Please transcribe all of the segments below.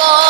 go.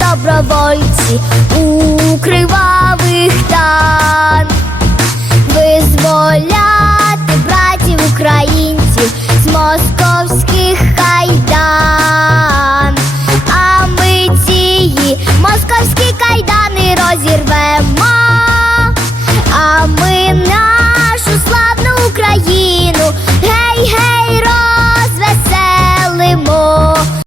добровольці у кривавих тан